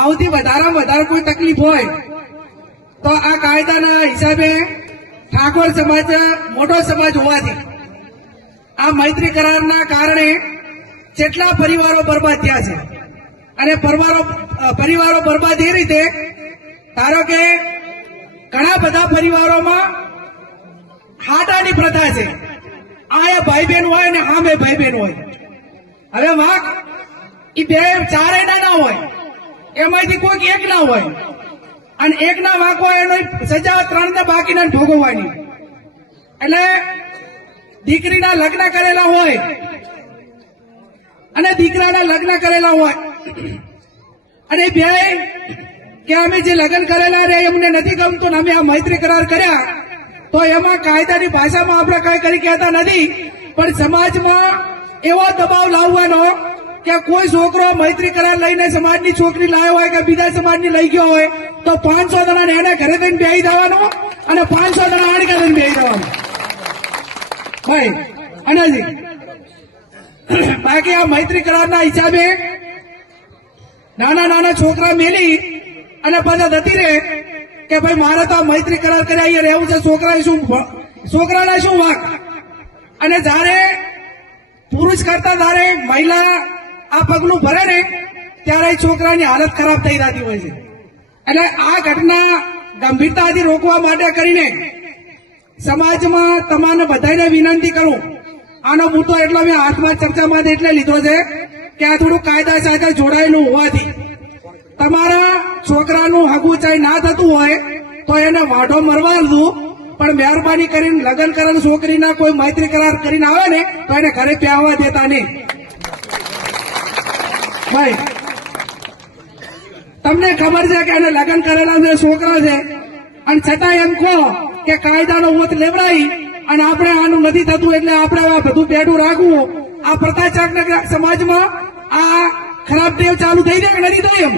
સૌથી વધારેમાં વધારે કોઈ તકલીફ હોય તો આ કાયદાના હિસાબે ઠાકોર સમાજ મોટો સમાજ હોવાથી આ મૈત્રી કરારના કારણે કેટલા પરિવારો બરબાદ થયા છે અને પરિવારો બરબાદ એ રીતે ધારો કે ઘણા બધા પરિવારોમાં હાટાની પ્રથા છે આ ભાઈ બહેન હોય ને આમે ભાઈ બહેન હોય હવે વાંક એ બે ચારેય ના હોય એમાંથી કોઈક એક ના હોય અને એક ના વાંક હોય એનો સજા 3 ને બાકીના ભોગવવાની એટલે દીકરીના લગ્ન કરેલા હોય અને દીકરાના લગ્ન કરેલા હોય અને બે કે અમે જે લગ્ન કરેલા રે એમને નથી ગમતું અમે આ મૈત્રી કરાર કર્યા તો એમાં કાયદાની ભાષામાં આપણે કઈ કરી કહેતા નથી પણ સમાજમાં એવો દબાવ લાવવાનો કે કોઈ છોકરો મૈત્રી કરાર લઈને સમાજની છોકરી લાવ્યો હોય કે બીજા સમાજની લઈ ગયો હોય તો 500 જણાને એને ઘરે થઈને બેસી દેવાનો અને 500 જણા આડકા થઈને બેસી દેવાનું ભાઈ અને બાકી આ મૈત્રી કરારના હિસાબે નાના નાના છોકરા મેલી અને પાછા જતી રહે કે ભાઈ મારે તો મૈત્રી કરાર કર્યા અહીંયા રહેવું છે છોકરાના શું વાંક અને જયારે પુરુષ કરતા જયારે મહિલા આ પગલું ભરે ને ત્યારે છોકરાની હાલત ખરાબ થઈ જતી હોય છે એટલે આ ઘટના ગંભીરતાથી રોકવા માટે કરીને સમાજમાં તમામને બધાને વિનંતી કરું આનો મુદ્દો એટલો મેં હાથમાં ચર્ચામાં એટલે લીધો છે કે આ થોડું કાયદા સાથે જોડાયેલું હોવાથી તમારા છોકરાનું હગું ચાઈ ના થતું હોય તો એને વાઢો મરવા દઉં પણ મહેરબાની કરીને લગ્ન કરેલ છોકરીના કોઈ મૈત્રી કરાર કરીને આવે ને તો એને ઘરે પ્યાવા દેતા નહીં ભાઈ તમને ખબર છે કે એને લગ્ન કરેલા જે છોકરા છે અને છતાં એમ કહો કે કાયદાનો ઓત લેવડાવી અને આપણે આનું નથી થતું એટલે આપણે આ બધું બેઠું રાખવું આ પ્રતાચારક સમાજમાં આ ખરાબ ટેવ ચાલુ થઈ જાય કે નથી થઈ એમ